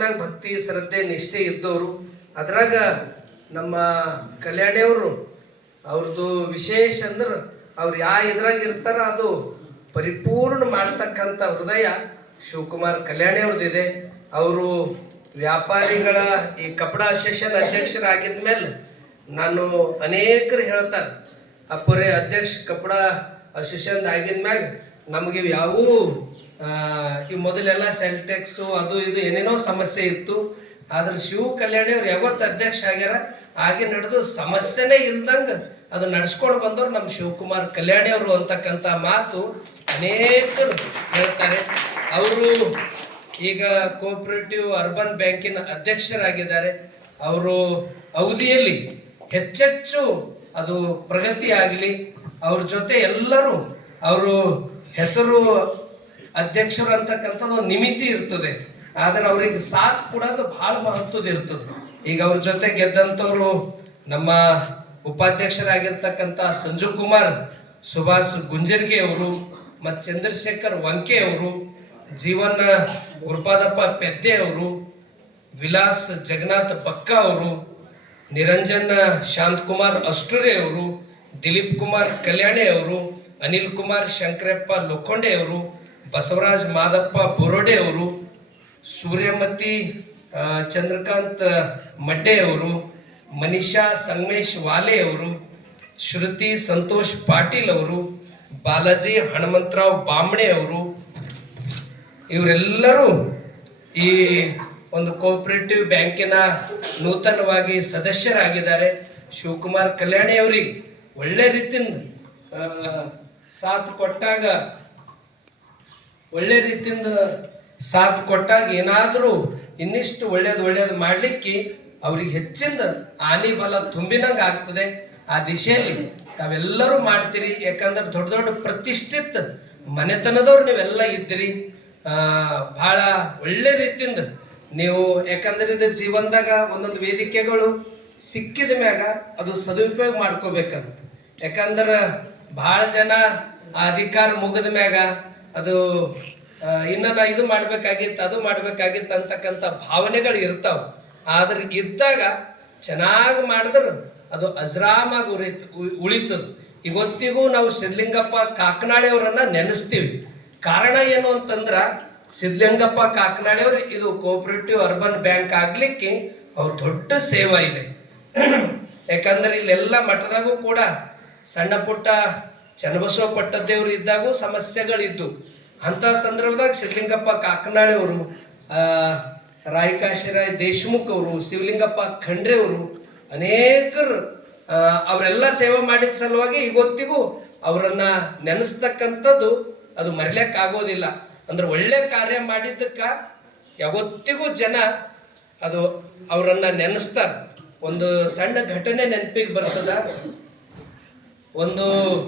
ಮ್ಯಾಗ ಭಕ್ತಿ ಶ್ರದ್ಧೆ ನಿಷ್ಠೆ ಇದ್ದವರು. ಅದ್ರಾಗ ನಮ್ಮ ಕಲ್ಯಾಣಿಯವರು ಅವ್ರದ್ದು ವಿಶೇಷ ಅಂದ್ರೆ ಅವ್ರು ಇದ್ರಾಗ ಇರ್ತಾರ ಅದು ಪರಿಪೂರ್ಣ ಮಾಡ್ತಕ್ಕಂಥ ಹೃದಯ ಶಿವಕುಮಾರ್ ಕಲ್ಯಾಣಿ ಅವ್ರದ್ದಿದೆ. ಅವರು ವ್ಯಾಪಾರಿಗಳ ಈ ಕಪಡ ಅಸೋಸಿಯೇಷನ್ ಅಧ್ಯಕ್ಷರಾಗಿದ್ಮೇಲೆ ನಾನು ಅನೇಕರು ಹೇಳ್ತಾರೆ, ಅಪ್ಪರೇ ಅಧ್ಯಕ್ಷ ಕಪಡ ಅಸೋಸಿಯೇಷನ್ ಆಗಿದ್ಮ್ಯಾಗ ನಮಗೆ ಯಾವೂ ಈ ಮೊದಲೆಲ್ಲ ಸೆಲ್ ಟ್ಯಾಕ್ಸು ಅದು ಇದು ಏನೇನೋ ಸಮಸ್ಯೆ ಇತ್ತು. ಆದ್ರೆ ಶಿವ ಕಲ್ಯಾಣಿ ಅವ್ರು ಯಾವತ್ತು ಅಧ್ಯಕ್ಷ ಆಗ್ಯಾರ ಹಾಗೆ ನಡೆದು ಸಮಸ್ಯೆನೇ ಇಲ್ದಂಗೆ ಅದು ನಡ್ಸ್ಕೊಂಡು ಬಂದವ್ರು ನಮ್ಮ ಶಿವಕುಮಾರ್ ಕಲ್ಯಾಣಿ ಅವರು ಅಂತಕ್ಕಂಥ ಮಾತು ಅನೇಕರು ಹೇಳ್ತಾರೆ. ಅವರು ಈಗ ಕೋಆಪರೇಟಿವ್ ಅರ್ಬನ್ ಬ್ಯಾಂಕಿನ ಅಧ್ಯಕ್ಷರಾಗಿದ್ದಾರೆ. ಅವರು ಅವಧಿಯಲ್ಲಿ ಹೆಚ್ಚೆಚ್ಚು ಅದು ಪ್ರಗತಿ ಆಗಲಿ, ಅವ್ರ ಜೊತೆ ಎಲ್ಲರೂ ಅವರು ಹೆಸರು ಅಧ್ಯಕ್ಷರು ಅಂತಕ್ಕಂಥದ್ದು ಒಂದು ನಿಮಿತಿ ಇರ್ತದೆ, ಆದರೆ ಅವ್ರಿಗೆ ಸಾಥ್ ಕೊಡೋದು ಭಾಳ ಮಹತ್ವದ ಇರ್ತದೆ. ಈಗ ಅವ್ರ ಜೊತೆ ಗೆದ್ದಂಥವ್ರು ನಮ್ಮ ಉಪಾಧ್ಯಕ್ಷರಾಗಿರ್ತಕ್ಕಂಥ ಸಂಜು ಕುಮಾರ್ ಸುಭಾಷ್ ಗುಂಜರ್ಗಿ ಅವರು ಮತ್ತು ಚಂದ್ರಶೇಖರ್ ವಂಕೆ ಅವರು, ಜೀವನ ಗುರುಪಾದಪ್ಪ ಪೆದ್ದೆ ಅವರು, ವಿಲಾಸ್ ಜಗನ್ನಾಥ್ ಬಕ್ಕ ಅವರು, ನಿರಂಜನ್ ಶಾಂತಕುಮಾರ್ ಅಷ್ಟುರೆ ಅವರು, ದಿಲೀಪ್ ಕುಮಾರ್ ಕಲ್ಯಾಣಿ ಅವರು, ಅನಿಲ್ ಕುಮಾರ್ ಶಂಕರಪ್ಪ ಲೋಖಂಡೆ ಅವರು, ಬಸವರಾಜ್ ಮಾದಪ್ಪ ಬೋರೋಡೆ ಅವರು, ಸೂರ್ಯಮತಿ ಚಂದ್ರಕಾಂತ್ ಮಡ್ಡೆ ಅವರು, ಮನಿಷಾ ಸಂಗಮೇಶ್ ವಾಲೆ ಅವರು, ಶ್ರುತಿ ಸಂತೋಷ್ ಪಾಟೀಲ್ ಅವರು, ಬಾಲಾಜಿ ಹನುಮಂತರಾವ್ ಬಾಂಬಣೆ ಅವರು, ಇವರೆಲ್ಲರೂ ಈ ಒಂದು ಕೋಆಪರೇಟಿವ್ ಬ್ಯಾಂಕಿನ ನೂತನವಾಗಿ ಸದಸ್ಯರಾಗಿದ್ದಾರೆ. ಶಿವಕುಮಾರ್ ಕಲ್ಯಾಣಿ ಅವರಿಗೆ ಒಳ್ಳೆ ರೀತಿಯಿಂದ ಸಾಥ್ ಕೊಟ್ಟಾಗ ಏನಾದರೂ ಇನ್ನಿಷ್ಟು ಒಳ್ಳೇದು ಮಾಡಲಿಕ್ಕೆ ಅವ್ರಿಗೆ ಹೆಚ್ಚಿಂದ ಆನಿ ಬಲ ತುಂಬಿನಂಗೆ ಆಗ್ತದೆ. ಆ ದಿಶೆಯಲ್ಲಿ ತಾವೆಲ್ಲರೂ ಮಾಡ್ತೀರಿ, ಯಾಕಂದ್ರೆ ದೊಡ್ಡ ದೊಡ್ಡ ಪ್ರತಿಷ್ಠಿತ ಮನೆತನದವ್ರು ನೀವೆಲ್ಲ ಇದ್ದೀರಿ. ಭಾಳ ಒಳ್ಳೆ ರೀತಿಯಿಂದ ನೀವು, ಯಾಕಂದ್ರೆ ಇದು ಜೀವನದಾಗ ಒಂದೊಂದು ವೇದಿಕೆಗಳು ಸಿಕ್ಕಿದ ಮ್ಯಾಗ ಅದು ಸದುಪಯೋಗ ಮಾಡ್ಕೋಬೇಕಂತ. ಯಾಕಂದ್ರೆ ಭಾಳ ಜನ ಆ ಅಧಿಕಾರ ಮುಗಿದ ಮ್ಯಾಗ ಅದು ಇನ್ನು ನಾ ಇದು ಮಾಡ್ಬೇಕಾಗಿತ್ತು ಅದು ಮಾಡ್ಬೇಕಾಗಿತ್ತು ಅಂತಕ್ಕಂಥ ಭಾವನೆಗಳು ಇರ್ತಾವ. ಆದ್ರೆ ಇದ್ದಾಗ ಚೆನ್ನಾಗಿ ಮಾಡಿದ್ರೆ ಅದು ಅಜರಾಮಾಗಿ ಉಳಿತದ. ಇವತ್ತಿಗೂ ನಾವು ಸಿದ್ಧಲಿಂಗಪ್ಪ ಕಾಕನಾಡಿ ಅವರನ್ನ ನೆನೆಸ್ತೀವಿ. ಕಾರಣ ಏನು ಅಂತಂದ್ರೆ ಸಿದ್ಧಲಿಂಗಪ್ಪ ಕಾಕನಾಡಿ ಅವರು ಇದು ಕೋಆಪರೇಟಿವ್ ಅರ್ಬನ್ ಬ್ಯಾಂಕ್ ಆಗ್ಲಿಕ್ಕೆ ಅವ್ರ ದೊಡ್ಡ ಸೇವಾ ಇದೆ. ಯಾಕಂದ್ರೆ ಇಲ್ಲೆಲ್ಲ ಮಠದಾಗೂ ಕೂಡ ಸಣ್ಣ ಪುಟ್ಟ ಚನ್ನಬಸವ ಪಟ್ಟದೇವರು ಇದ್ದಾಗೂ ಸಮಸ್ಯೆಗಳಿದ್ದು, ಅಂಥ ಸಂದರ್ಭದಾಗ ಸಿದ್ಧಲಿಂಗಪ್ಪ ಕಾಕನಾಡಿ ಅವರು, ರಾಯಕಾಶಿರಾಯ್ ದೇಶಮುಖ್ ಅವರು, ಶಿವಲಿಂಗಪ್ಪ ಖಂಡ್ರೆ ಅವರು, ಅನೇಕರು ಅವರೆಲ್ಲ ಸೇವೆ ಮಾಡಿದ ಸಲುವಾಗಿ ಇವತ್ತಿಗೂ ಅವರನ್ನ ನೆನೆಸ್ತಕ್ಕಂಥದ್ದು ಅದು ಮರಿಲಿಕ್ಕಾಗೋದಿಲ್ಲ. ಅಂದ್ರೆ ಒಳ್ಳೆ ಕಾರ್ಯ ಮಾಡಿದ್ದಕ್ಕೆ ಯಾವತ್ತಿಗೂ ಜನ ಅದು ಅವರನ್ನ ನೆನೆಸ್ತಾರೆ. ಒಂದು ಸಣ್ಣ ಘಟನೆ ನೆನಪಿಗೆ ಬರ್ತದ. ಒಂದು